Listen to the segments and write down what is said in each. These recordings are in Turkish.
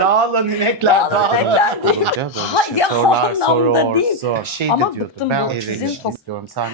Dağılın inekler, Dağılın inekler değil. Olunca böyle Hayır, şey, sorular anlamda değil. soruyor. Şey Ama de diyordu, bıktım ben bu eve sizin ilişki istiyorum. Sen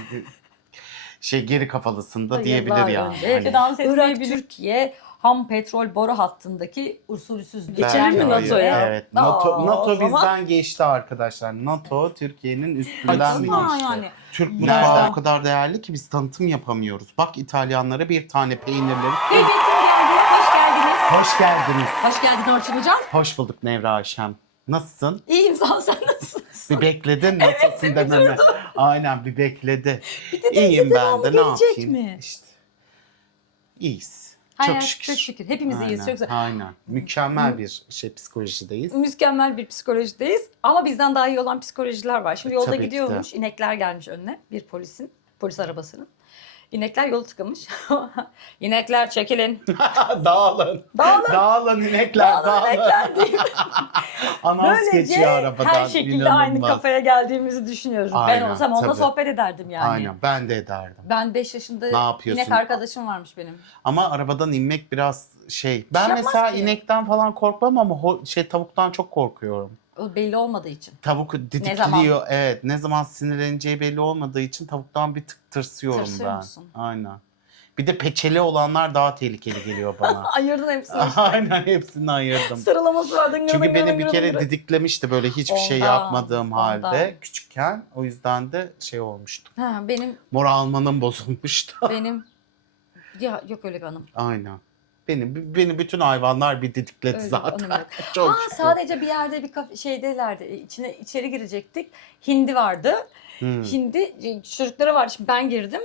geri kafalısında diyebilir yıllar yani. önce. Hani, Dans etmeyi Türkiye ham petrol boru hattındaki usulsüzlük. Geçelim mi belki NATO'ya? Evet. NATO o zaman- bizden geçti arkadaşlar. NATO Türkiye'nin üstünden mi Baksana geçti? yani. Türk Ya. mutfağı o kadar değerli ki biz tanıtım yapamıyoruz. Bak İtalyanlara bir tane peynirleri. Teyzeciğim geldi. Hoş geldiniz. Hoş geldiniz. Hoş geldin Orçun Hocam. Hoş bulduk Nevra Ayşem. Nasılsın? İyiyim sağ ol, sen nasılsın? Bir bekledin nasılsın dememe. Aynen bir bekledi. Bir de İyiyim ben de ne gelecek yapayım? mi? İşte. İyiyiz. Hayat, Çok şükür. çok şükür. Hepimiz iyiyiz. Çok güzel. Aynen. Mükemmel bir psikolojideyiz. Mükemmel bir psikolojideyiz. Ama bizden daha iyi olan psikolojiler var. Şimdi yolda Tabii ki de. gidiyormuş. İnekler gelmiş önüne. Bir polis arabasının. İnekler yolu tıkamış. İnekler çekilin. Dağılın. Dağılın. Dağılın inekler. Dağılın inekler değil. Anons Böylece geçiyor arabadan. her şekilde aynı inanılmaz. kafaya geldiğimizi düşünüyoruz. Aynen, Ben olsam onunla tabii. sohbet ederdim yani. Aynen ben de ederdim. Ben 5 yaşında Ne yapıyorsun? inek arkadaşım varmış benim. Ama arabadan inmek biraz şey. Ben yapmaz mesela ki. inekten falan korkmam ama tavuktan çok korkuyorum. O belli olmadığı için. Tavuk zaman? didikliyor. Evet. Ne zaman sinirleneceği belli olmadığı için tavuktan bir tık tırsıyorum Tırsıyor ben. musun? Aynen. Bir de peçeli olanlar daha tehlikeli geliyor bana. Ayırdın hepsini. Aynen hepsini ayırdım. Sıralaması var. Çünkü beni bir kere didiklemişti böyle hiçbir şey Ondan, yapmadığım halde ondan. küçükken. O yüzden de şey olmuştu. Ha, Moralmanım bozulmuştu. benim ya yok öyle bir anım. Aynen. Beni bütün hayvanlar bir didikledi Öyle bir zaten. anım yok. Çok Ha, şükür. sadece bir yerde bir şeydelerdi. İçeri girecektik. Hindi vardı. Hmm. Hindi çocuklara vardı. Şimdi ben girdim.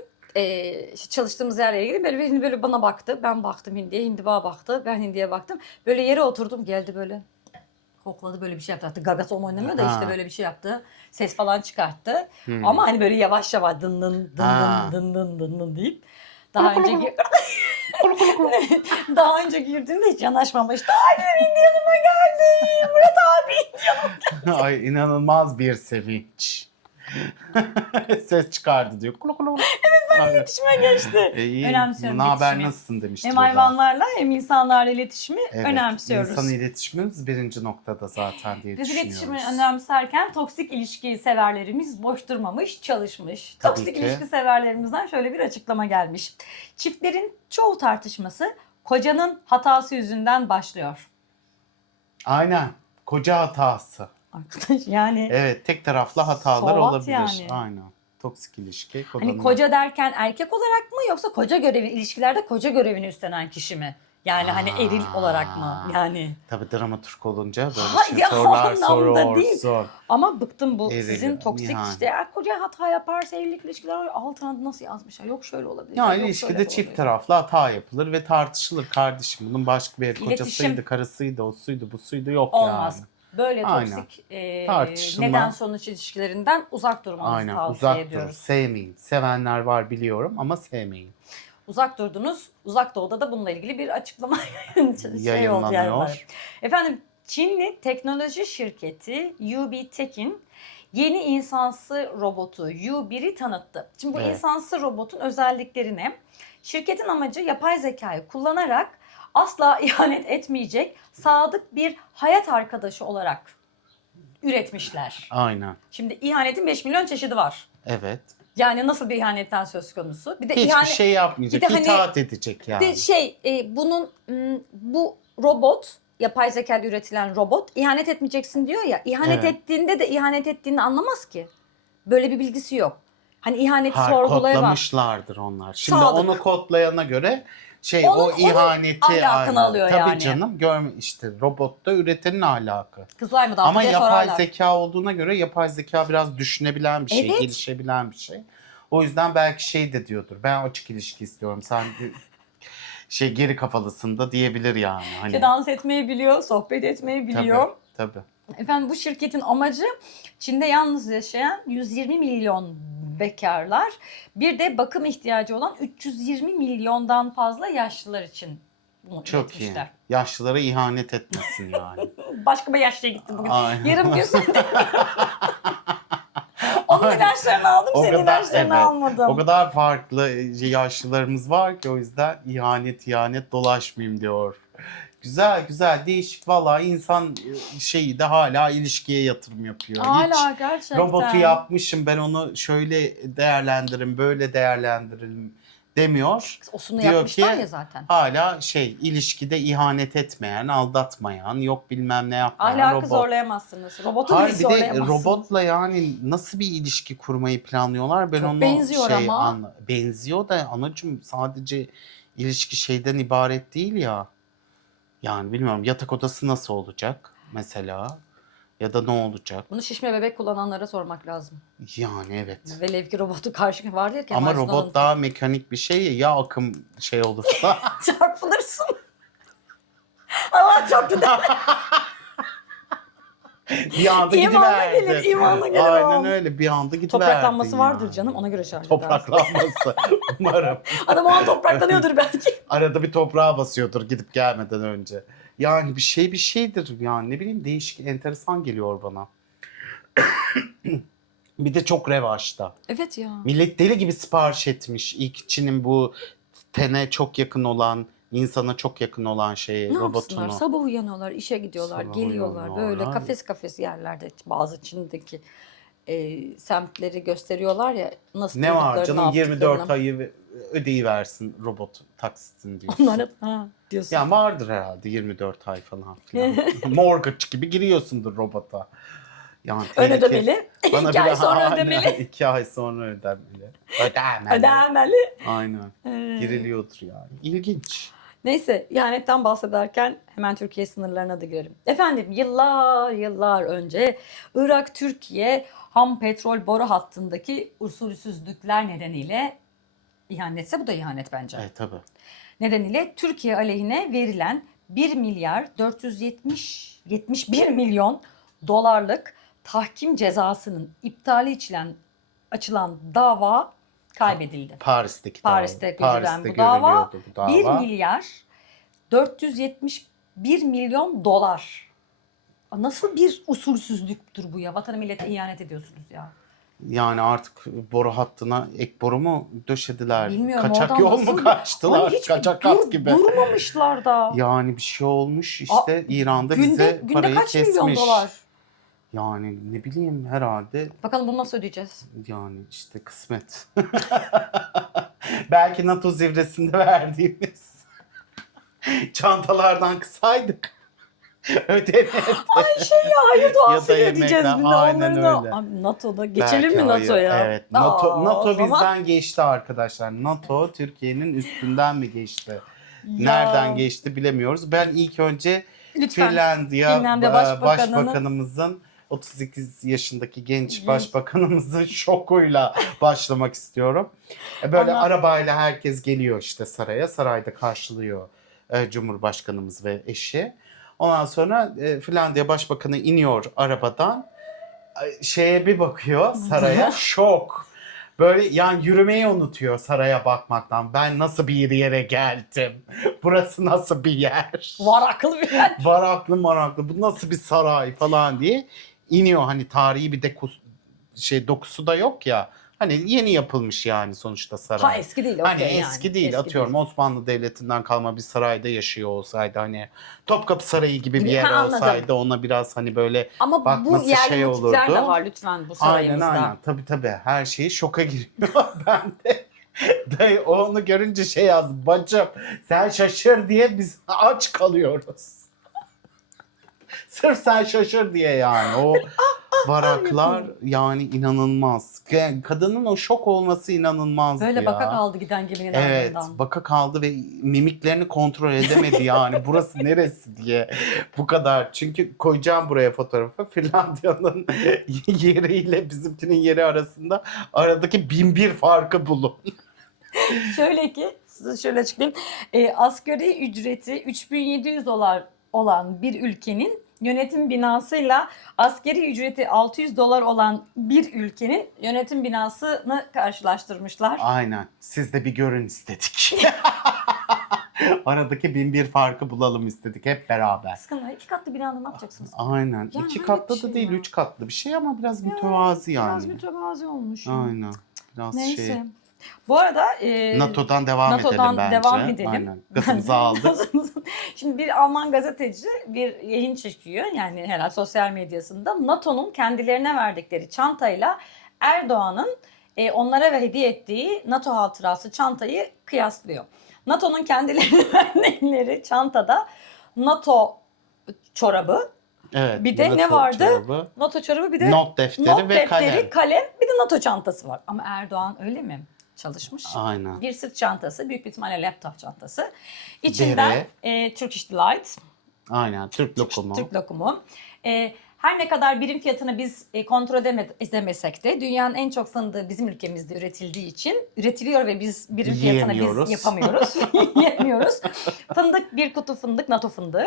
İşte çalıştığımız yerlere girdim. Böyle hindi böyle bana baktı. Ben baktım hindiye. Hindi bana baktı. Ben hindiye baktım. Böyle yere oturdum. Geldi böyle. Kokladı, böyle bir şey yaptı. Artık gagasol oynamıyor da Ha. işte böyle bir şey yaptı. Ses falan çıkarttı. Hmm. Ama hani böyle yavaş yavaş dın dın dın Ha. dın dın dın dın deyip daha önce daha önce girdiğimde hiç yanaşmamıştı. Ay benim hindi yanıma geldi. Murat abi. Ay inanılmaz bir sevinç. Ses çıkardı diyor. Kulu kulu. Evet İletişime geçti. İyi. Önemsiyorum Ne haber iletişimi. nasılsın demiştir Hem o da. hayvanlarla hem insanlarla iletişimi Evet, önemsiyoruz. İnsan iletişimimiz birinci noktada zaten diye Biz düşünüyoruz. iletişimi önemserken toksik ilişki severlerimiz boş durmamış, çalışmış. Tabii Toksik ki. ilişki severlerimizden şöyle bir açıklama gelmiş. Çiftlerin çoğu tartışması kocanın hatası yüzünden başlıyor. Aynen. Koca hatası. Arkadaş yani Evet, tek taraflı hatalar So what olabilir. yani? Aynen. Toksik ilişki. hani koca derken erkek olarak mı yoksa koca görevi ilişkilerde koca görevini üstlenen kişi mi? Yani hani eril olarak mı? Yani Tabii dramaturg olunca böyle Hayır, şey, sorular anlamda değil. soruyorsun. ama bıktım bu Eril, sizin toksik yani. işte eğer koca hata yaparsa evlilik ilişkiler altına nasıl yazmışlar? Yok şöyle olabilir. Ya yok ilişkide şöyle çift olabilir. taraflı hata yapılır ve tartışılır kardeşim. Bunun başka bir İletişim. kocasıydı, karısıydı, o suydu, bu suydu yok Olmaz. yani. Böyle Aynen. toksik Tartışılma. neden sonuç ilişkilerinden uzak durmanızı Aynen tavsiye uzak durun. ediyoruz. Sevmeyin. Sevenler var biliyorum ama sevmeyin. Uzak durdunuz. Uzak Doğu'da da bununla ilgili bir açıklama Yayınlanıyor. Efendim Çinli teknoloji şirketi UB Tech'in yeni insansı robotu U1'i tanıttı. Şimdi bu Evet. insansı robotun özelliklerine şirketin amacı yapay zekayı kullanarak asla ihanet etmeyecek sadık bir hayat arkadaşı olarak üretmişler. Aynen. Şimdi ihanetin 5 milyon çeşidi var. Evet. Yani nasıl bir ihanetten söz konusu? Bir de Hiçbir şey yapmayacak. bir de hani- itaat edecek Bir yani. de bu robot, yapay zeka ile üretilen robot ihanet etmeyeceksin diyor ya. İhanet Evet. ettiğinde de ihanet ettiğini anlamaz ki. Böyle bir bilgisi yok. Hani ihaneti Hayır, sorgulayamaz. kodlamışlardır onlar. Şimdi Sadık. onu kodlayana göre Onun o ihaneti ahlakını aynen. alıyor Tabii yani. canım görme işte robotta üretenin ahlakı. Kızlar mı Ama diye yapay sorarlar. zeka olduğuna göre yapay zeka biraz düşünebilen bir şey, Evet. gelişebilen bir şey. O yüzden belki şey de diyordur. Ben açık ilişki istiyorum. Sen geri kafalısın da diyebilir yani. Hani, İşte dans etmeyi biliyor, sohbet etmeyi biliyor. Tabii. Efendim bu şirketin amacı Çin'de yalnız yaşayan 120 milyon bekarlar, bir de bakım ihtiyacı olan 320 milyondan fazla yaşlılar için bunu Çok iyi. üretmişler. Yaşlılara ihanet etmesin yani. Başka bir yaşlıya gittim bugün. Aynen. Yarım gün sonra. Onun ilaçlarını aldım, O senin kadar- ilaçlarını evet. almadım. O kadar farklı yaşlılarımız var ki o yüzden ihanet dolaşmayayım diyor Güzel güzel değişik. Vallahi insan şeyi de hala ilişkiye yatırım yapıyor. Hala Hiç gerçekten. robotu yapmışım ben onu şöyle değerlendiririm böyle değerlendiririm demiyor. Osunu Diyor yapmışlar ki ya zaten. hala ilişkide ihanet etmeyen, aldatmayan, yok bilmem ne yapmayan Ahlakı robot. zorlayamazsınız. Robotu Hayır bile bir de zorlayamazsınız. robotla yani nasıl bir ilişki kurmayı planlıyorlar? Ben Çok onu benziyor ama. benziyor da anacığım sadece ilişki şeyden ibaret değil ya. Yani bilmiyorum yatak odası nasıl olacak mesela ya da ne olacak? Bunu şişme bebek kullananlara sormak lazım. Yani evet. Velev ki robotu karşı vardı ya Kemal Ama Sunal'ın. robot daha mekanik bir şey ya akım şey olursa. Çarpılırsın. Allah çarptı da. bir anda İmanla gidiverdi. gelir, imanla gelir o Aynen an. öyle bir anda gidiverdi. Topraklanması vardır yani. canım, ona göre şarj edersin. Topraklanması umarım. Adam o an topraklanıyordur belki. Arada bir toprağa basıyordur gidip gelmeden önce. Yani bir şeydir yani ne bileyim değişik enteresan geliyor bana. Bir de çok revaçta. Evet ya. Millet deli gibi sipariş etmiş. İlk Çin'in bu tene çok yakın olan, insana çok yakın olan şeyi, Ne robotunu. yapsınlar? Sabah uyanıyorlar, işe gidiyorlar, Sabah geliyorlar. uyanıyorlar. Böyle kafes yerlerde bazı Çin'deki semtleri gösteriyorlar ya nasıl Ne var durduklarını, canım ne 24 yaptıklarını. ayı ödeyiversin robot taksitini diyorsun. Onlara diyorsun. Ya vardır herhalde 24 ay falan filan. Mortgage gibi giriyorsundur robota. Yani Ön tehlike- ödemeli. Bana 2 ay bile- sonra Aynen, ödemeli. 2 ay sonra ödemeli. Ödemeli. Ödemeli. Aynen. Ee, Giriliyordur yani. İlginç. Neyse ihanetten bahsederken hemen Türkiye sınırlarına da girelim. Efendim yıllar önce Irak-Türkiye ham petrol boru hattındaki usulsüzlükler nedeniyle ihanetse bu da ihanet bence. Evet tabii. Nedeniyle Türkiye aleyhine verilen 1 milyar 471 milyon dolarlık tahkim cezasının iptali için açılan dava kaybedildi. Paris'te görülen bu dava görülüyordu bu dava. 1 milyar 471 milyon dolar. Nasıl bir usulsüzlüktür bu ya? Vatana millete ihanet ediyorsunuz ya. Yani artık boru hattına ek boru mu döşediler? Bilmiyorum, Kaçak oradan yol nasıl mu bir- kaçtılar? Ay, hiç Kaçak hat gibi. durmamışlar da. Yani bir şey olmuş işte İran'da bize Günde parayı kaç kesmiş. milyon dolar? Yani ne bileyim herhalde Bakalım bunu nasıl ödeyeceğiz? yani işte kısmet. Belki NATO zirvesinde verdiğimiz çantalardan kısaydık. Ödenir. Ay ya hayır duası Ya da ödeyeceğiz yemekler, bir de aynen onları da. öyle. Abi NATO'da geçelim Belki mi hayır. NATO'ya? Evet. NATO o zaman- bizden geçti arkadaşlar. NATO Türkiye'nin üstünden mi geçti? Ya. Nereden geçti bilemiyoruz. Ben ilk önce Lütfen. Finlandiya Finlandiya Başbakanı'nın- Başbakanımızın 38 yaşındaki genç Genç. başbakanımızın şokuyla başlamak istiyorum. Böyle Anlat. arabayla herkes geliyor işte saraya. Sarayda karşılıyor Cumhurbaşkanımız ve eşi. Ondan sonra Finlandiya Başbakanı iniyor arabadan. Şeye bir bakıyor saraya şok. Böyle yani yürümeyi unutuyor saraya bakmaktan. Ben nasıl bir yere geldim? Burası nasıl bir yer? Varaklı bir yer. Varaklı maraklı bu nasıl bir saray falan diye iniyor. Hani tarihi bir de dokusu da yok ya. Hani yeni yapılmış yani sonuçta saray. Ha eski değil. Hani okey eski yani. değil Eski atıyorum Osmanlı Devleti'nden kalma bir sarayda yaşıyor olsaydı hani Topkapı Sarayı gibi bir yer Anladım. olsaydı ona biraz hani böyle Ama bu bakması yerli şey motifler de olurdu. var lütfen bu Aynen sarayımızda. tabii her şeyi şoka giriyor ben de. Dayı onu görünce şey yaz bacım sen şaşır diye biz aç kalıyoruz. Sırf sen şaşır diye yani o varaklar yani inanılmaz. Kadının o şok olması inanılmazdı Böyle ya. baka kaldı giden geminin Evet ardından. baka kaldı ve mimiklerini kontrol edemedi yani burası neresi diye bu kadar. Çünkü koyacağım buraya fotoğrafı Finlandiya'nın yeriyle bizimkinin yeri arasında aradaki 1001 farkı bulun. Şöyle ki size şöyle açıklayayım. Asgari ücreti 3700 dolar olan bir ülkenin yönetim binasıyla asgari ücreti 600 dolar olan bir ülkenin yönetim binasını karşılaştırmışlar. Aynen siz de bir görün istedik. Aradaki 1001 farkı bulalım istedik hep beraber. Sıkıntı 2 katlı binada ne yapacaksınız? Aynen. Yani 2 hayret katlı bir da şey değil, ya. 3 katlı bir şey ama biraz mütevazi yani. Biraz mütevazi olmuş. ya. Aynen. Biraz Neyse. şey. Bu arada NATO'dan devam NATO'dan edelim bence. devam edelim. Aynen. Gazımızı aldık. Şimdi bir Alman gazeteci bir yayın çekiyor. Yani herhalde sosyal medyasında NATO'nun kendilerine verdikleri çantayla Erdoğan'ın onlara hediye ettiği NATO hatırası çantayı kıyaslıyor. NATO'nun kendilerine verdikleri çantada NATO çorabı, Evet. bir de NATO ne vardı? çorabı, NATO çorabı, bir de not defteri not ve defteri, kalem. bir de NATO çantası var. Ama Erdoğan öyle mi? Çalışmış. Aynen. Bir sırt çantası, büyük bir ihtimalle laptop çantası. İçinden Turkish Delight, Aynen. Türk lokumu. Türk lokumu. Her ne kadar birim fiyatını biz kontrol edemesek de dünyanın en çok fındığı bizim ülkemizde üretildiği için üretiliyor ve biz birim fiyatına Yiyemiyoruz. biz yapamıyoruz. Yiyemiyoruz. Fındık, bir kutu fındık, NATO fındığı.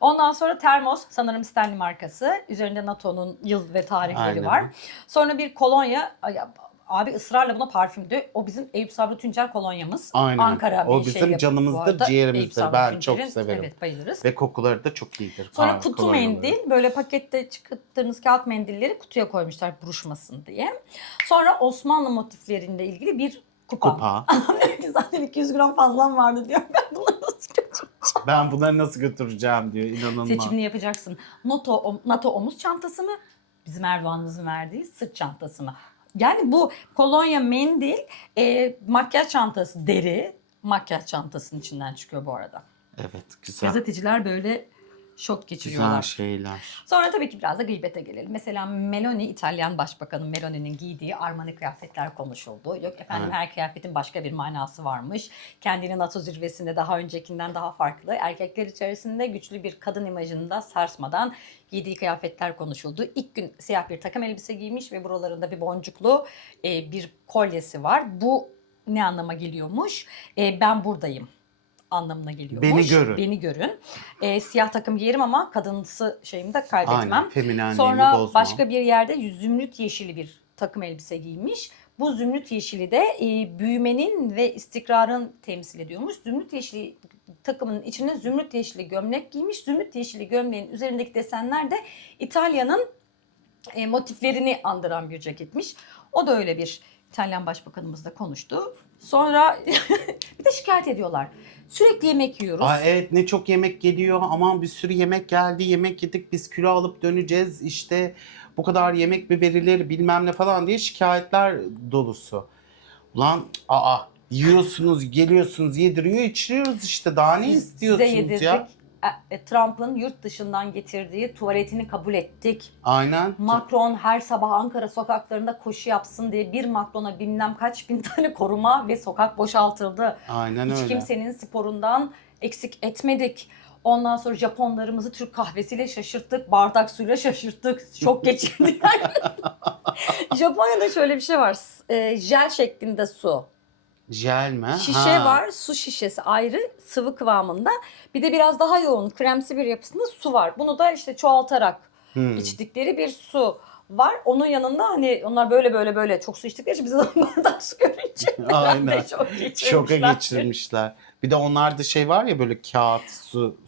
Ondan sonra termos, sanırım Stanley markası. Üzerinde NATO'nun yıl ve tarihleri Aynen. var. Sonra bir kolonya. Abi ısrarla buna parfümdü. O bizim Eyüp Sabri Tüncer kolonyamız. Aynen. Ankara O bir bizim şey bu canımızdır, arada. ciğerimizdir. Eyüp Sabri Ben çok Tüncer'in, severim. Evet, bayılırız. Ve kokuları da çok iyidir. Sonra kutu kolonyaları. mendil, böyle pakette çıkarttığınız kağıt mendilleri kutuya koymuşlar buruşmasın diye. Sonra Osmanlı motiflerinde ilgili bir kupa. Kupa. Zaten 200 gram fazlam vardı diyor. Ben bunları nasıl götüreceğim? Ben bunları nasıl götüreceğim diyor. İnanılmaz. Seçimini yapacaksın. NATO omuz çantası mı? Bizim Erdoğan'ımızın verdiği sırt çantası mı? Yani bu kolonya, mendil, makyaj çantası, deri makyaj çantasının içinden çıkıyor bu arada. Evet, güzel. Gazeteciler böyle şok geçiriyorlar. Güzel şeyler. Sonra tabii ki biraz da gıybete gelelim. Mesela Meloni, İtalyan Başbakanı Meloni'nin giydiği Armani kıyafetler konuşuldu. Yok efendim, Evet. her kıyafetin başka bir manası varmış. Kendini NATO zirvesinde daha öncekinden daha farklı. Erkekler içerisinde güçlü bir kadın imajını da sarsmadan giydiği kıyafetler konuşuldu. İlk gün siyah bir takım elbise giymiş ve buralarında bir boncuklu bir kolyesi var. Bu ne anlama geliyormuş? Ben buradayım anlamına geliyormuş. Beni görün. Beni görün. Siyah takım giyerim ama kadınsı şeyimi de kaybetmem. Aynen, feminenliğimi Sonra bozmam. başka bir yerde zümrüt yeşili bir takım elbise giymiş. Bu zümrüt yeşili de büyümenin ve istikrarın temsil ediyormuş. Zümrüt yeşili takımının içine zümrüt yeşili gömlek giymiş. Zümrüt yeşili gömleğin üzerindeki desenler de İtalya'nın motiflerini andıran bir ceketmiş. O da öyle bir İtalyan başbakanımızla konuştu. Sonra bir de şikayet ediyorlar. Sürekli yemek yiyoruz. Aa, evet, ne çok yemek geliyor. Aman bir sürü yemek geldi. Yemek yedik, biz kilo alıp döneceğiz. İşte bu kadar yemek mi verilir bilmem ne falan diye şikayetler dolusu. Ulan yiyorsunuz, geliyorsunuz, yediriyor, içiriyoruz işte. Daha ne Size istiyorsunuz yedirdik. ya? Trump'ın yurt dışından getirdiği tuvaletini kabul ettik. Aynen. Macron her sabah Ankara sokaklarında koşu yapsın diye bir Macron'a bilmem kaç bin tane koruma ve sokak boşaltıldı. Aynen Hiç öyle. kimsenin sporundan eksik etmedik. Ondan sonra Japonlarımızı Türk kahvesiyle şaşırttık, bardak suyla şaşırttık. Çok geçirdik. Japonya'da şöyle bir şey var. Jel şeklinde su. Jel mi? Şişe var, su şişesi ayrı, sıvı kıvamında. Bir de biraz daha yoğun, kremsi bir yapısında su var. Bunu da işte çoğaltarak içtikleri bir su var. Onun yanında hani onlar böyle çok su içtikleri için bize de bardak su görünce Aynen. şoka Şoka geçirmişler. Bir de onlarda şey var ya, böyle kağıt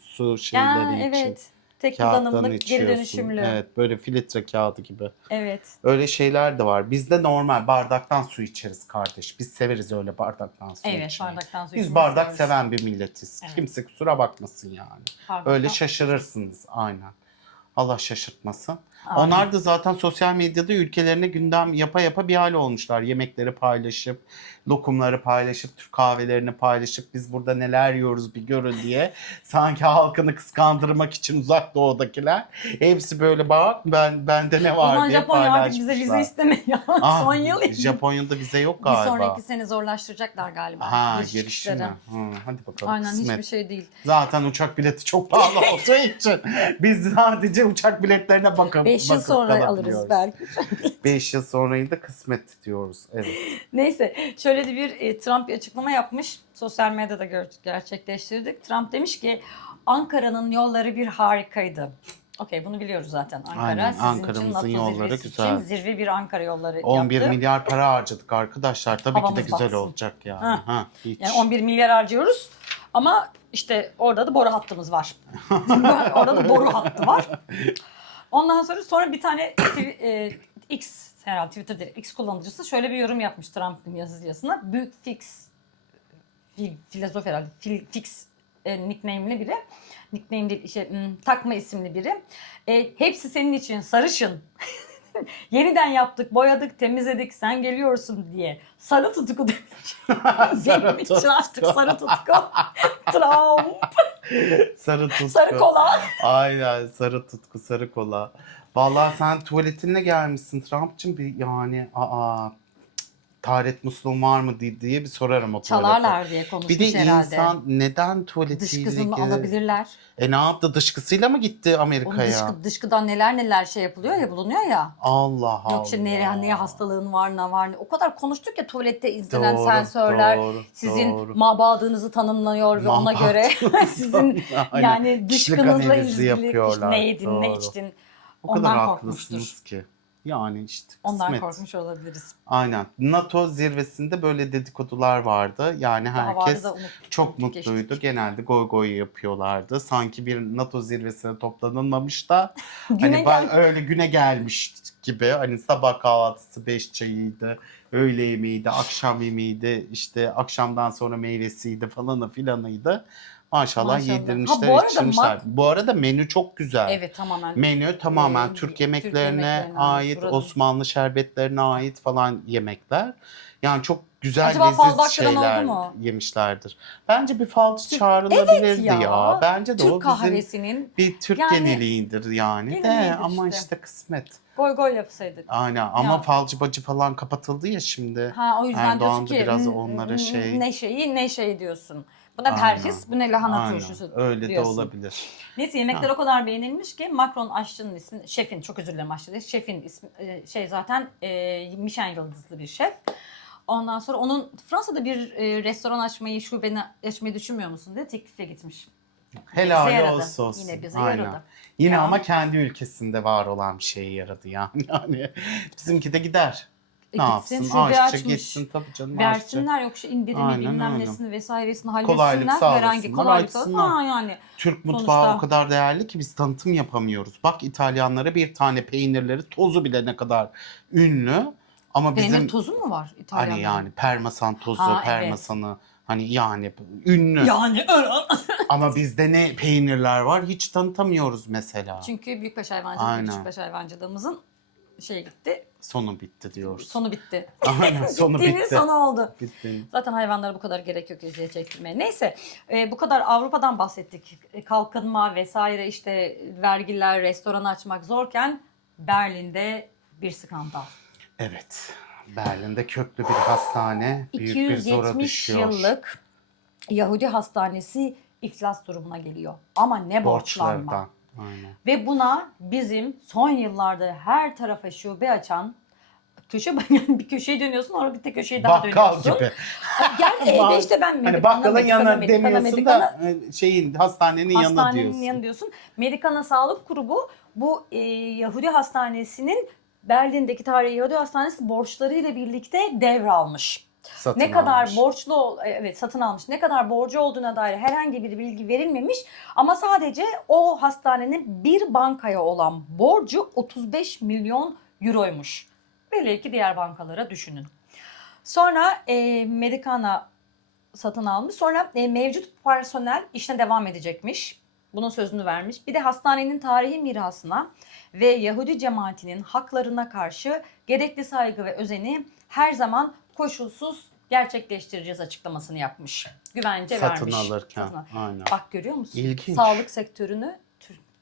su şeyleri için. Evet. Tek Kağıttan kullanımlık, geri içiyorsun. dönüşümlü. Evet, böyle filtre kağıdı gibi. Evet. Öyle şeyler de var. Biz de normal bardaktan su içeriz kardeş. Biz severiz öyle bardaktan su Evet, içmeyi. bardaktan su Biz içmeyi bardak seviyoruz. seven bir milletiz. Evet. Kimse kusura bakmasın yani. Bardaktan. Öyle şaşırırsınız aynen. Allah şaşırtmasın. Aynen. Onlar da zaten sosyal medyada ülkelerine gündem yapa bir hal olmuşlar. Yemekleri paylaşıp, lokumları paylaşıp, Türk kahvelerini paylaşıp biz burada neler yiyoruz bir görün diye. Sanki halkını kıskandırmak için uzak doğudakiler. Hepsi böyle bak bende ne O var zaman diye Japonya artık bize paylaşmışlar. vize istemiyor. Son yıl. Japonya'da vize yok Bir galiba. sonraki sene zorlaştıracaklar galiba. Ha, Giriş girişine. çıkışları. Hadi bakalım. Aynen, kısmet. hiçbir şey değil. Zaten uçak bileti çok pahalı olduğu için biz sadece uçak biletlerine bakıp 5 yıl sonra alırız kalabiliyoruz. belki. 5 yıl sonrayı da kısmet diyoruz. Evet. Neyse, şöyle de bir Trump bir açıklama yapmış. Sosyal medyada gerçekleştirdik. Trump demiş ki Ankara'nın yolları bir harikaydı. Okey, bunu biliyoruz zaten. Ankara Aynen, sizin için Ankara'mızın NATO yolları zirvesi güzel. için zirve bir Ankara yolları 11 yaptı. milyar para harcadık arkadaşlar. Tabii ki de Havamız güzel batsın. olacak yani. Ha. Ha, hiç. Yani 11 milyar harcıyoruz ama işte orada da boru hattımız var. Orada da boru hattı var. Ondan sonra bir tane X herhalde Twitter değil, X kullanıcısı şöyle bir yorum yapmış Trump'ın yazısına. Büyük filozof herhalde. Fix nickname'li biri. Nickname değil, takma isimli biri. Hepsi senin için sarışın. Yeniden yaptık, boyadık, temizledik, sen geliyorsun diye. Sarı tutku demiş. Benim için artık sarı tutku. Trump. Sarı tutku. Sarı kola. Aynen, sarı tutku, sarı kola. Vallahi sen tuvaletinle gelmişsin Trump'cığım, bir yani taharet musluğun var mı diye bir sorarım o tuvalete. Çalarlar diye Bir konuşmuş de herhalde. insan neden tuvaletiyle Dışkısını alabilirler. Ne yaptı? Dışkısıyla mı gitti Onun Amerika'ya? dışkıdan neler şey yapılıyor ya, bulunuyor ya. Allah Allah. Yok işte neye hastalığın var, ne var. O kadar konuştuk ya, tuvalette izlenen Doğru, sensörler doğru, sizin doğru. mabadınızı tanımlıyor ve ona göre sizin Aynen. yani Kişilik dışkınızla analizi ilgili işte yapıyorlar. ne yedin, ne Doğru. içtin. O kadar Ondan haklısınız korkmuştur. ki. Yani işte Ondan kısmet. korkmuş olabiliriz. Aynen. NATO zirvesinde böyle dedikodular vardı. Yani Daha vardı herkes da unuttuk, çok mutluydu. geçtik. Genelde goy goy yapıyorlardı. Sanki bir NATO zirvesine toplanılmamış da Güne hani öyle güne gelmiş gibi. Hani sabah kahvaltısı 5 çayıydı, öğle yemeğiydi, akşam yemeğiydi, işte akşamdan sonra meyvesiydi falanı filanıydı. Maşallah, Maşallah. yedirmişler, Ha, bu arada içirmişler. Bu arada menü çok güzel. Evet, tamamen. Menü tamamen Türk Türk yemeklerine yemeklerine ait, buranın. Osmanlı şerbetlerine ait falan yemekler. Yani çok güzel, Acaba fal leziz baktıran şeyler oldu mu? yemişlerdir. Bence bir falcı Türk- çağrılabilirdi Evet ya. Bence de o Türk bizim kahvesinin bir Türk yani geneliğidir yani. De geneliğidir ama işte. işte kısmet. goy yapsaydık. Aynen ama Ya. falcı bacı falan kapatıldı ya şimdi. Ha, o yüzden Erdoğan diyorsun da ki biraz onlara ne şeyi diyorsun. Buna Aynen. perhis, bu ne lahana Aynen. turşusu Öyle diyorsun. de olabilir. Neyse, yemekler Ha. o kadar beğenilmiş ki Macron aşçının ismi, şefin, çok özür dilerim aşçı değil, şefin ismi zaten Michelin yıldızlı bir şef. Ondan sonra onun Fransa'da bir restoran açmayı, şubeni açmayı düşünmüyor musun diye teklife gitmiş. Bize Helal yaradı. olsun. Yine bize Aynen. yaradı. Yine Ya. ama kendi ülkesinde var olan bir şeye yaradı yani. Yani bizimki de gider. Ne Gitsin, yapsın? şube Aşçı açmış. gitsin tabii canım, aşçı. Versinler, yok şu indirimi Aynen bilmem öyle. nesini vesairesini Kolaylık halletsinler. Herhangi sağlasınlar, kolaylık açsınlar. sağlasınlar. Yani. Türk mutfağı Sonuçta- o kadar değerli ki biz tanıtım yapamıyoruz. Bak İtalyanlara bir tane peynirleri tozu bile ne kadar ünlü. Ama Peynir bizim tozu mu var İtalyan'da? hani yani parmesan tozu, Ha, evet. parmesanı hani yani ünlü. Yani Ama bizde ne peynirler var hiç tanıtamıyoruz mesela. çünkü büyükbaş hayvancılık, Aynen. küçükbaş hayvancılığımızın gitti. Sonu bitti diyoruz. Sonu bitti. Aynen, sonu Bittiğinin bitti. sonu oldu. Bitti. Zaten hayvanlara bu kadar gerek yok eziyet çektirmeye. Neyse, bu kadar Avrupa'dan bahsettik. Kalkınma vesaire, işte vergiler, restoran açmak zorken Berlin'de bir skandal. Evet. Berlin'de köklü bir hastane büyük bir zora 270 düşüyor. yıllık Yahudi hastanesi iflas durumuna geliyor. Ama ne borçlanma. Borçlardan. Aynen. Ve buna bizim son yıllarda her tarafa şube açan yani bir köşeye dönüyorsun, orada bir tek köşeye daha Bakkal dönüyorsun. gibi. Gel işte ben Hani bakkalın yanı demiyorsun da şeyin hastanenin yanı hastanenin diyorsun. yanı diyorsun. Medikana Sağlık Grubu bu Yahudi hastanesinin, Berlin'deki tarihi Yahudi hastanesi borçlarıyla birlikte devralmış. Satın Ne kadar almış. satın almış. Ne kadar borcu olduğuna dair herhangi bir bilgi verilmemiş ama sadece o hastanenin bir bankaya olan borcu 35 milyon euroymuş. Belki diğer bankalara düşünün. Sonra Medicana satın almış. Sonra mevcut personel işine devam edecekmiş. Bunun sözünü vermiş. Bir de hastanenin tarihi mirasına ve Yahudi cemaatinin haklarına karşı gerekli saygı ve özeni her zaman koşulsuz gerçekleştireceğiz açıklamasını yapmış. Güvence Satın vermiş. alırken. Satın al. Aynen. Bak, görüyor musun? İlginç. Sağlık sektörünü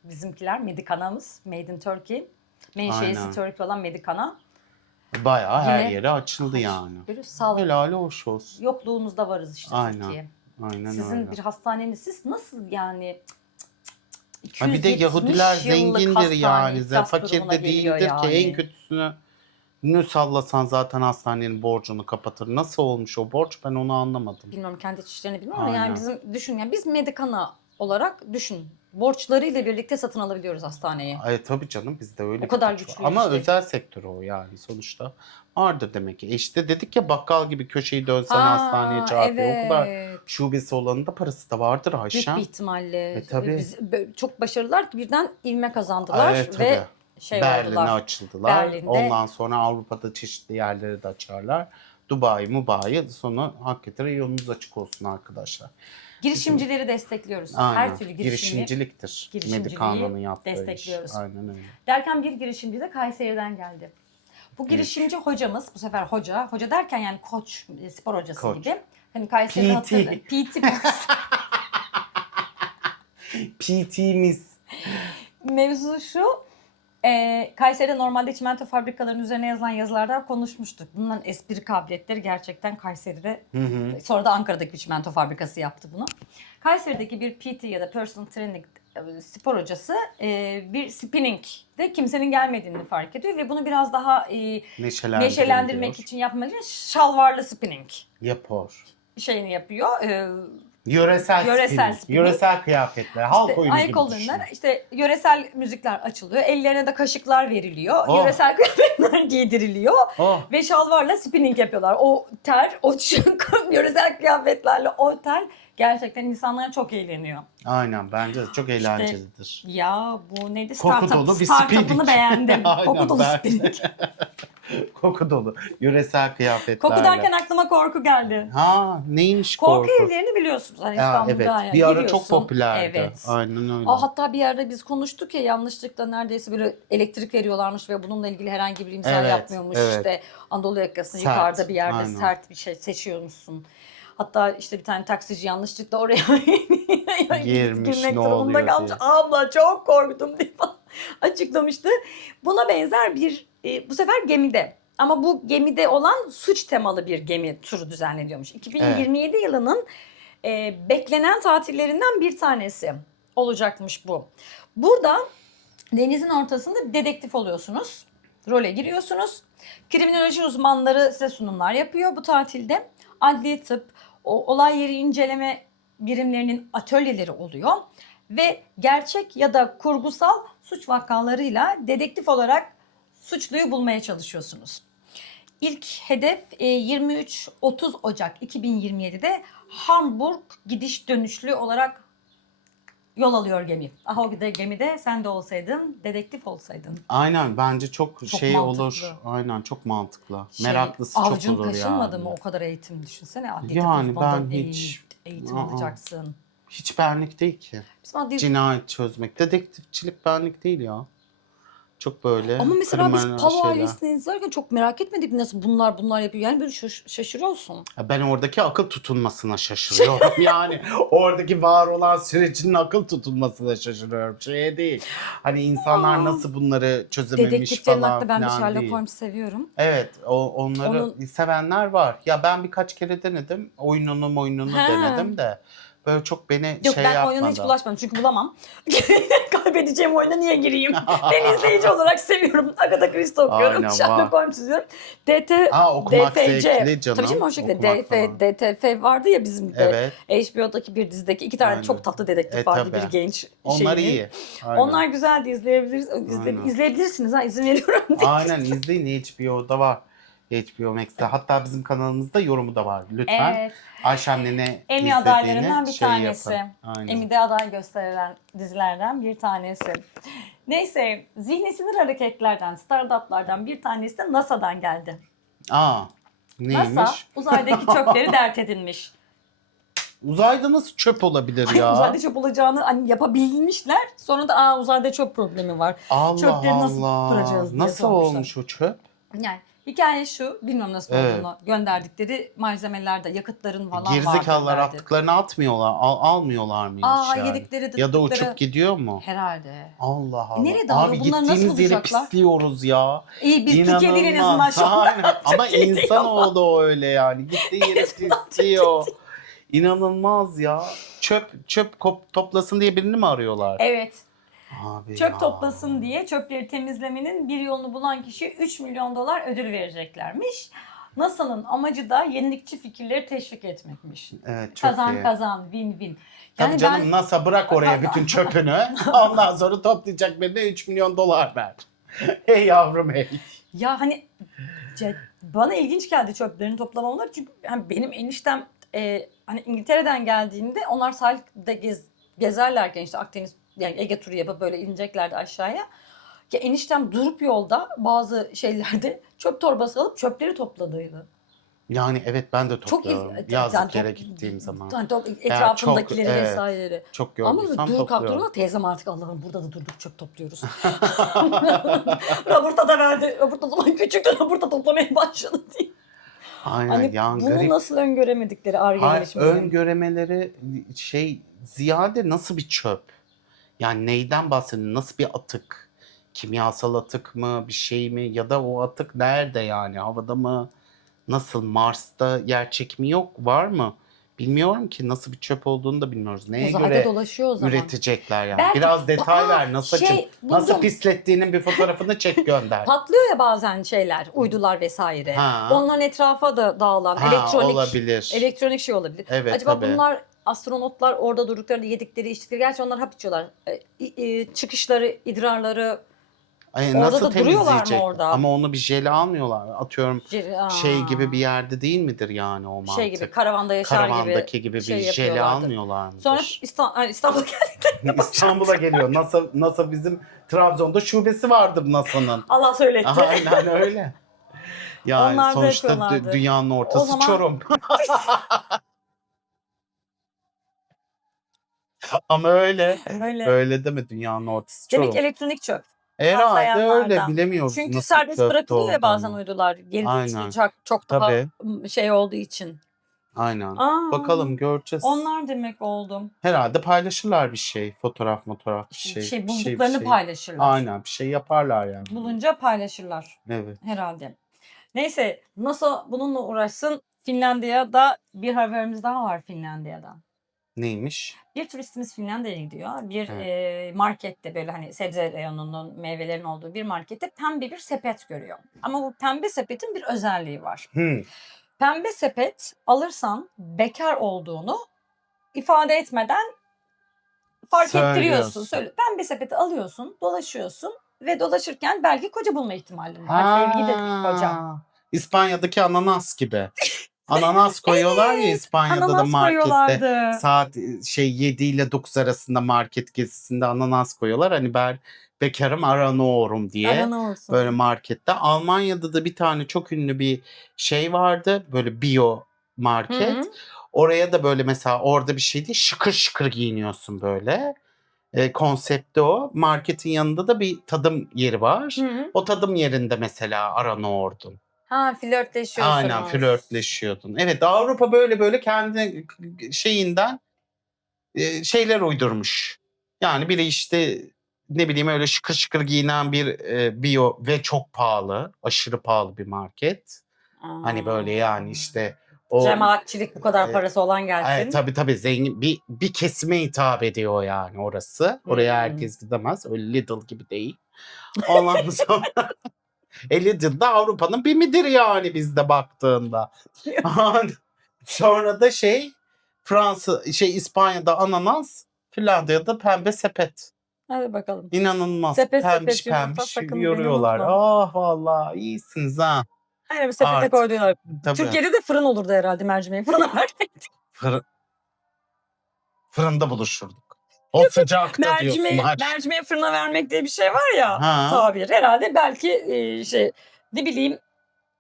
bizimkiler, Medicana'mız, Made in Turkey. Menşeisi Aynen. Turkey olan Medicana. Bayağı her Yine- yere açıldı yani. Görüyorsun, sağlık Helali hoş olsun. yokluğumuzda varız işte Aynen. Türkiye. Aynen Sizin öyle. bir hastaneniz, siz nasıl yani Ha bir de 270 Yahudiler yıllık zengindir hastane yani. iflas Fakir durumuna de geliyor değildir ki. En yani. kötüsünü sallasan zaten hastanenin borcunu kapatır. Nasıl olmuş o borç, ben onu anlamadım. Bilmiyorum, kendi işlerini bilmiyorum ama Aynen. yani bizim düşün, yani biz Medicana olarak düşün. Borçlarıyla birlikte satın alabiliyoruz hastaneyi. Ay tabii canım, bizde öyle O kadar güç var. güçlü Ama işte. özel sektör o yani sonuçta. Vardır demek ki. İşte dedik ya, bakkal gibi köşeyi dönsen hastaneye çarpıyor. O kadar şubesi olanın da parası da vardır Büyük Ayşe. bir ihtimalle. Tabii. Çok başarılılar ki birden ivme kazandılar Evet, ve tabii. Berlin'e oldular. açıldılar. Berlin'de. Ondan sonra Avrupa'da çeşitli yerleri de açarlar. Dubai, Mubai sonu hakikaten yolunuz açık olsun arkadaşlar. Girişimcileri destekliyoruz. Aynen. Her türlü Girişimciliktir. Medikano'nun yaptığı destekliyoruz. iş. Aynen öyle. Derken bir girişimci de Kayseri'den geldi. Bu girişimci hocamız, bu sefer hoca derken yani koç, spor hocası Koç. gibi. Hani Kayseri'de PT. hatırlı. PT. PT'miz. Mevzu şu. Kayseri'de normalde çimento fabrikalarının üzerine yazılan yazılardan konuşmuştuk. Bunların espri kabiliyetleri gerçekten Kayseri'de. Sonra da Ankara'daki bir çimento fabrikası yaptı bunu. Kayseri'deki bir PT ya da personal training spor hocası bir spinning'de kimsenin gelmediğini fark ediyor ve bunu biraz daha neşelendirmek için yapmak için şalvarlı spinning Yapıyor. şeyini yapıyor. Yöresel spinning. Yöresel kıyafetler. Halk oyunu Ayak gibi kollarından düşün. işte yöresel müzikler açılıyor. Ellerine de kaşıklar veriliyor. Oh. Yöresel kıyafetler giydiriliyor. Oh. Ve şalvarla spinning yapıyorlar. O ter, o yöresel kıyafetlerle o ter gerçekten insanlar çok eğleniyor. Aynen bence de çok eğlencelidir. Ya bu neydi? Koku dolu bir Startup'ını spinning. beğendim. Aynen, Koku dolu ben- spinning. Koku dolu. Yöresel kıyafetlerle. Koku derken aklıma korku geldi. Ha neymiş Korku korku? evlerini biliyorsunuz. Hani Ya, İstanbul'da evet. Bir ara giriyorsun. çok popülerdi. Evet. Aynen öyle. Hatta bir yerde biz konuştuk ya yanlışlıkla neredeyse böyle elektrik veriyorlarmış ve bununla ilgili herhangi bir imza Evet, yapmıyormuş. evet. İşte Anadolu yakasının Sert, yukarıda bir yerde aynen. sert bir şey seçiyormuşsun. Hatta işte bir tane taksici yanlışlıkla oraya Girmiş, girmek ne durumunda oluyor kalmış. diye. Abla çok korktum diye falan açıklamıştı. Buna benzer bir bu sefer gemide. Ama bu gemide olan suç temalı bir gemi turu düzenleniyormuş. 2027 yılının beklenen tatillerinden bir tanesi olacakmış bu. Burada denizin ortasında bir dedektif oluyorsunuz. Role giriyorsunuz. Kriminoloji uzmanları size sunumlar yapıyor bu tatilde. Adli tıp, olay yeri inceleme birimlerinin atölyeleri oluyor. Ve gerçek ya da kurgusal suç vakalarıyla dedektif olarak suçluyu bulmaya çalışıyorsunuz. İlk hedef 23-30 Ocak 2027'de Hamburg gidiş dönüşlü olarak yol alıyor gemi. O gemide sen de olsaydın, dedektif olsaydın. Aynen bence çok şey mantıklı. olur. Aynen çok mantıklı. Meraklısı çok Avcun olur kaşınmadı yani. mı o kadar eğitim düşünsene. Adli Yani tıp uzmanından ben hiç- eğitim Aa. alacaksın. Hiç benlik değil ki. Bizim adli... Cinayet çözmek. Dedektifçilik benlik değil ya. Çok böyle Ama mesela biz kriminal Palo şeyler. ailesini izlerken çok merak etmedik nasıl bunlar yapıyor. Yani böyle şaşırıyorsun. Ya ben oradaki akıl tutulmasına şaşırıyorum. Yani oradaki var olan sürecinin akıl tutulmasına şaşırıyorum. Şey değil. Hani insanlar nasıl bunları çözememiş Dedektiflerin falan hakkında ben de filan Sherlock değil. Holmes seviyorum. Evet, onları sevenler var. Ya ben birkaç kere denedim. Oyununu Ha. denedim de böyle çok beni Yok şey ben yapmadı. oyuna hiç bulaşmadım çünkü bulamam. Kaybedeceğim oyuna niye gireyim? Ben izleyici olarak seviyorum. Agatha Christie okuyorum. Aynen, Sherlock var. Holmes izliyorum. Okumak DFC. zevkli canım. Tabii canım o şekilde. Okumak falan. DTF vardı ya bizim de. Evet. HBO'daki bir dizideki iki tane Aynen. çok tatlı dedektif vardı. Tabii. Bir genç Onlar şeyinin. iyi. Aynen. Onlar güzeldi Aynen. izleyebilirsiniz ha izin veriyorum. Aynen izleyin HBO'da var. HBO Max'te. Hatta bizim kanalımızda yorumu da var. Lütfen. Evet. Ayşem'le ne Emmy adaylarından bir izlediğini tanesi. yapın. Aynen. Emmy'de aday gösterilen dizilerden bir tanesi. Neyse, zihni sinir hareketlerden, startuplardan bir tanesi de NASA'dan geldi. Neymiş? NASA uzaydaki çöpleri dert edinmiş. Uzayda nasıl çöp olabilir ya? Uzayda çöp olacağını hani yapabilmişler. Sonra da uzayda çöp problemi var. Allah Çöpleri nasıl Allah. tutturacağız diye Nasıl sormuşlar. olmuş o çöp? Yani hikaye şu, bilmiyorum nasıl Evet. olduğunu. Gönderdikleri malzemelerde, yakıtların falan Gerizekalılar vardır derdi. attıklarını atmıyorlar. Almıyorlar mıymış yani? Yedikleri, Ya da o dıktıkları- çöp gidiyor mu? Herhalde. Allah Allah. Nereye dağılıyor? Abi Bunları nasıl gittiğimiz yeri bulacaklar? pisliyoruz ya. İyi biz Türkiye değil en azından şu anda. Aynen. Ama Türkiye insanoğlu o öyle yani. Gittiği yeri pisliyor. İnanılmaz ya. Çöp toplasın diye birini mi arıyorlar? Evet. Abi Çöp ya. toplasın diye çöpleri temizlemenin bir yolunu bulan kişiye 3 milyon dolar ödül vereceklermiş. NASA'nın amacı da yenilikçi fikirleri teşvik etmekmiş. Evet çok Kazan iyi. kazan, win-win. Tabii canım NASA bırak oraya bütün çöpünü. Ondan sonra toplayacak birine 3 milyon dolar ver. Hey yavrum hey. Ya hani bana ilginç geldi çöplerini toplamamaları çünkü hani benim eniştem hani İngiltere'den geldiğinde onlar sahilde gezerlerken işte Akdeniz yani Ege turu yapıp böyle ineceklerdi aşağıya. Ki eniştem durup yolda bazı şeylerde çöp torbası alıp çöpleri topladıydı. Yani evet ben de Çok topluyorum yani yazlık yere gittiğim zaman. yani Eğer çok etrafındakileri vesaireleri. çok Ama gördüysem dur kalk topluyorum. durma teyzem artık Allah'ım burada da durduk çöp topluyoruz. Robert'a da verdi. Robert o zaman küçüktü Robert'a toplamaya başladı diye. Aynen Hani yani bunu garip. nasıl öngöremedikleri Ar-Ge Hayır, gelişmeleri. öngöremeleri ziyade nasıl bir çöp? Yani neyden bahsediyorsun? Nasıl bir atık? Kimyasal atık mı? Bir şey mi? Ya da o atık nerede yani? Havada mı? Nasıl? Mars'ta yer çekimi yok. Var mı? Bilmiyorum ki. Nasıl bir çöp olduğunu da bilmiyoruz. Neye Uzayda göre dolaşıyor o zaman. üretecekler yani? Belki Biraz detay ver. Nasıl buldum. pislettiğinin bir fotoğrafını çek gönder. Patlıyor ya bazen şeyler, uydular vesaire. Ha. Onların etrafa da dağılan Ha, olabilir. elektronik şey olabilir. Evet, Acaba tabii. bunlar astronotlar orada durduklarında yedikleri, içtikleri, gerçi onlar hap içiyorlar. Çıkışları, idrarları Ay, orada nasıl da duruyorlar mı temizleyecek? orada? Ama onu bir jele almıyorlar. Atıyorum şey gibi bir Aa, yerde değil midir yani o mantık? şey gibi karavanda yaşar gibi Karavandaki gibi şey bir jele yapıyorlardır. almıyorlar mıdır? Sonra İstanbul'a geldiklerinde İstanbul'a geliyor. NASA bizim Trabzon'da şubesi vardır NASA'nın. Allah söyletti. Aynen öyle. Yani Onlar da sonuçta yapıyorlardı. dünyanın O ortası zaman Çorum. Ama öyle. öyle. Öyle değil mi? Dünyanın ortası Demek ki Çorum. elektronik çöp. Herhalde öyle. Patlayanlardan. Bilemiyoruz Çünkü nasıl serbest çöpte bırakılıyor ya bazen olduğunu. uydular. Geri dönüşü Aynen. çok daha Tabii. şey olduğu için. Aynen. Aa, Bakalım göreceğiz. onlar demek oldu. Herhalde paylaşırlar bir şey. Fotoğraf, bir Bir şey. şey Bir şey, bir bulduklarını şey. paylaşırlar. Aynen bir şey yaparlar yani. Bulunca paylaşırlar Evet. herhalde. Neyse NASA bununla uğraşsın. Finlandiya'da bir haberimiz daha var Finlandiya'dan. Neymiş? Bir turistimiz Finlandiya'ya gidiyor. Bir Evet. markette böyle hani sebze reyonunun, meyvelerin olduğu bir markette pembe bir sepet görüyor. Ama bu pembe sepetin bir özelliği var. Pembe sepet alırsan bekar olduğunu ifade etmeden fark ettiriyorsun. Söylüyorsun. Pembe sepeti alıyorsun, dolaşıyorsun ve dolaşırken belki koca bulma ihtimalin var. Sevgi de değil koca. İspanya'daki ananas gibi. Ananas koyuyorlar ya İspanya'da da Ananas markette. koyuyorlardı. Saat 7 ile 9 arasında market gezisinde ananas koyuyorlar. Hani ben bekarım aranıyorum diye. Aranıyorsun. Böyle markette. Almanya'da da bir tane çok ünlü bir şey vardı. Böyle bio market. Hı hı. Oraya da böyle mesela orada bir şey değil şıkır şıkır giyiniyorsun böyle. Konsepti o. Marketin yanında da bir tadım yeri var. Hı hı. O tadım yerinde mesela aranıyordun. Ha, flörtleşiyorsunuz. Aynen flörtleşiyordun. Evet Avrupa böyle kendi şeyinden şeyler uydurmuş. Yani biri işte ne bileyim öyle şıkır şıkır giyinen bir bio ve çok pahalı, aşırı pahalı bir market. Hani böyle yani işte o Cemaatçilik bu kadar e, parası olan gelsin. tabii zengin bir kesime hitap ediyor yani orası. Oraya herkes gidemez. Öyle Lidl gibi değil. Ondan sonra Lidl da Avrupa'nın BİM'idir yani bizde baktığında. Sonra da İspanya'da ananas, Finlandiya'da pembe sepet. Hadi bakalım. İnanılmaz. Sepet Pembiş yumurta pembiş sakın beni yoruyorlar. unutma. Ah vallahi iyisiniz ha. Aynen bir sepete Artık. koydular. Tabii. Türkiye'de de fırın olurdu herhalde mercimeği fırına verdik. Fırında buluşurduk. O sıcakta diyorsun aşk. Mercimeği fırına vermek diye bir şey var ya Ha. tabir. Herhalde belki ne bileyim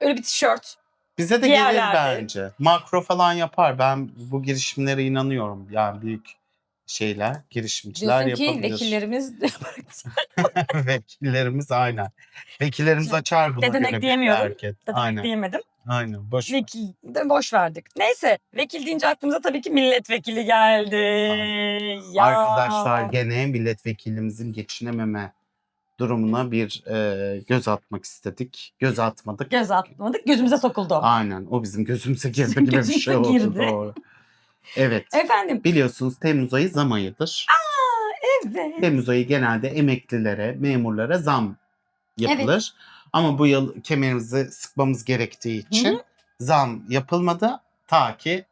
öyle bir tişört. Bize de Bir gelir yerlerde. bence. Makro falan yapar. Ben bu girişimlere inanıyorum. Yani büyük girişimciler Diyorsun ki yapabilir. vekillerimiz Vekillerimiz aynen. Vekillerimiz açar buna dedenek göre bir diyemiyorum. hareket. Dedenek Aynen. diyemedim. Aynen. Boş ver. Vekil de boş verdik. Neyse vekil deyince aklımıza tabii ki milletvekili geldi. Ya. Arkadaşlar gene milletvekilimizin geçinememe durumuna bir göz atmak istedik. Göz atmadık. Göz atmadık. Gözümüze sokuldu. Aynen. O bizim gözümüze girdi gibi bir Gözümüze şey oldu. girdi. Doğru. Evet. Efendim. Biliyorsunuz Temmuz ayı zam ayıdır. Evet. Temmuz ayı genelde emeklilere, memurlara zam yapılır. Ama bu yıl kemerimizi sıkmamız gerektiği için zam yapılmadı. Ta ki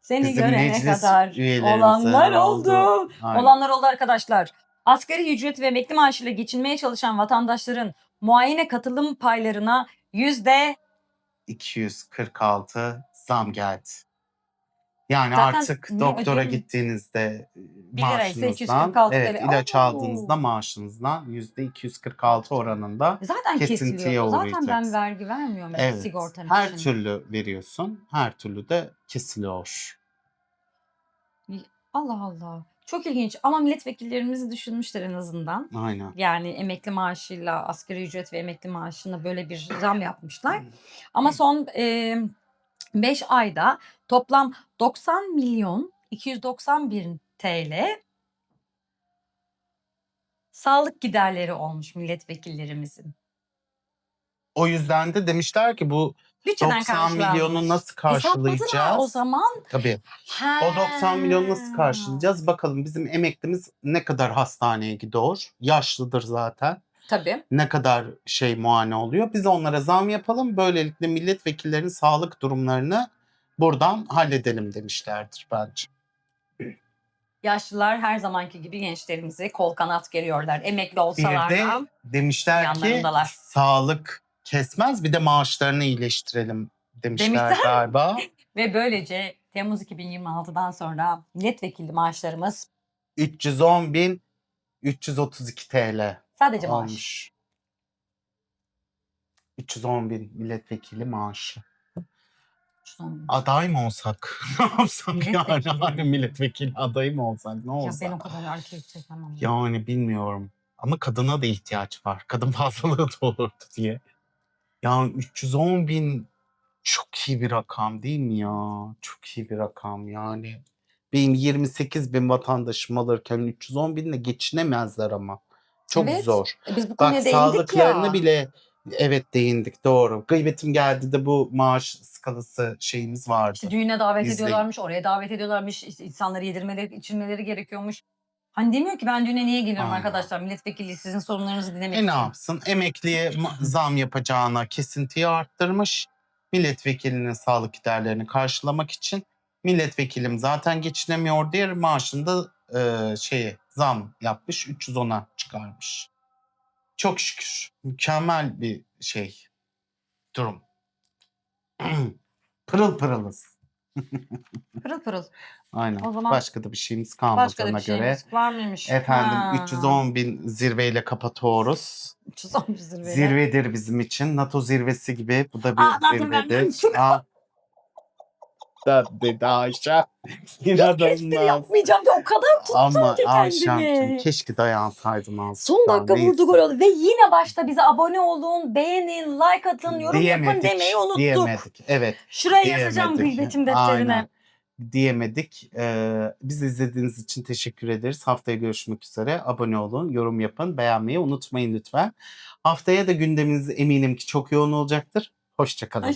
Seni bizim görene meclis kadar üyelerimize olanlar oldu. Aynen. Olanlar oldu arkadaşlar. Asgari ücret ve emekli maaşıyla geçinmeye çalışan vatandaşların muayene katılım paylarına %246 246 zam geldi. Yani Zaten artık ne doktora ödeyeyim? gittiğinizde 1 lira ise maaşınızdan, 246 evet, TL. ilaç aldığınızda Oo. maaşınızdan %246 oranında Zaten kesintiye kesiliyordu. Zaten ben uğrayacaksın. vergi vermiyorum Evet, sigortam her için. türlü veriyorsun, her türlü de kesiliyor. Allah Allah. Çok ilginç ama milletvekillerimizi düşünmüşler en azından. Aynen. Yani emekli maaşıyla asgari ücret ve emekli maaşına böyle bir zam yapmışlar. Ama son 5 ayda toplam 90.290.000 TL sağlık giderleri olmuş milletvekillerimizin. O yüzden de demişler ki bu Bütçeden 90 milyonu karşılanmış. nasıl Hesapladılar o karşılayacağız? zaman. Tabii. He. O 90 milyonu nasıl karşılayacağız? Bakalım bizim emeklimiz ne kadar hastaneye gidiyor? Yaşlıdır zaten. Tabii. Ne kadar muayene oluyor? Biz onlara zam yapalım. Böylelikle milletvekillerinin sağlık durumlarını buradan halledelim demişlerdir bence. Yaşlılar her zamanki gibi gençlerimizi kol kanat geriyorlar. Emekli Bir olsalar de da demişler ki yanlarındalar. sağlık kesmez, bir de maaşlarını iyileştirelim demişler Demişler. galiba. Ve böylece Temmuz 2026'dan sonra milletvekili maaşlarımız 310.332 TL sadece maaş. olmuş. 310.000 milletvekili maaşı. Aday mı olsak? Ne yapsak yani? Milletvekili. Hani milletvekili adayı mı olsak? Ne Ya olsa? ben o kadar erkek çekemem. Yani bilmiyorum. Ama kadına da ihtiyaç var. Kadın fazlalığı da olurdu diye. Yani 310.000 çok iyi bir rakam değil mi ya? Çok iyi bir rakam yani. Benim 28.000 vatandaşım alırken 310.000'le geçinemezler ama. Çok Evet. zor. Biz bu Bak konuya değindik sağlıklarını ya. bile evet değindik, doğru. Gıybetim geldi de bu maaş skalası şeyimiz vardı. İşte düğüne davet İzleyin. ediyorlarmış, oraya davet ediyorlarmış, işte insanları yedirmeleri, içirmeleri gerekiyormuş. Hani demiyor ki ben düğüne niye geliyorum Aynen. arkadaşlar? Milletvekili sizin sorunlarınızı dinlemek Ne için. yapsın? Emekliye zam yapacağına kesintiyi arttırmış. Milletvekilinin sağlık giderlerini karşılamak için milletvekilim zaten geçinemiyor diye maaşında zam yapmış, 310'a çıkarmış. Çok şükür. Mükemmel bir durum. Pırıl pırılız. Pırıl pırıl. Aynen. O zaman Başka da bir şeyimiz başka da kalmadığına bir göre. şeyimiz var mıymış? Efendim Ha. 310.000 zirveyle kapatıyoruz. 311 zirveyle. Zirvedir bizim için. NATO zirvesi gibi. Bu da bir Zaten ben zirvedir. Da dedi Ayşe. espri İnanılmaz. yapmayacağım diye o kadar tuttum Ama ki Ayşem'cim kendimi. keşke dayansaydım azıcık Son daha. dakika vurdu gol oldu. Ve yine başta bize abone olun, beğenin, like atın, yorum yapın demeyi unuttuk. Diyemedik. Evet. Şuraya yazacağım diyemedik. gıybetim defterine. Aynen. Diyemedik. Bizi izlediğiniz için teşekkür ederiz. Haftaya görüşmek üzere. Abone olun, yorum yapın, beğenmeyi unutmayın lütfen. Haftaya da gündeminiz eminim ki çok yoğun olacaktır. Hoşça kalın.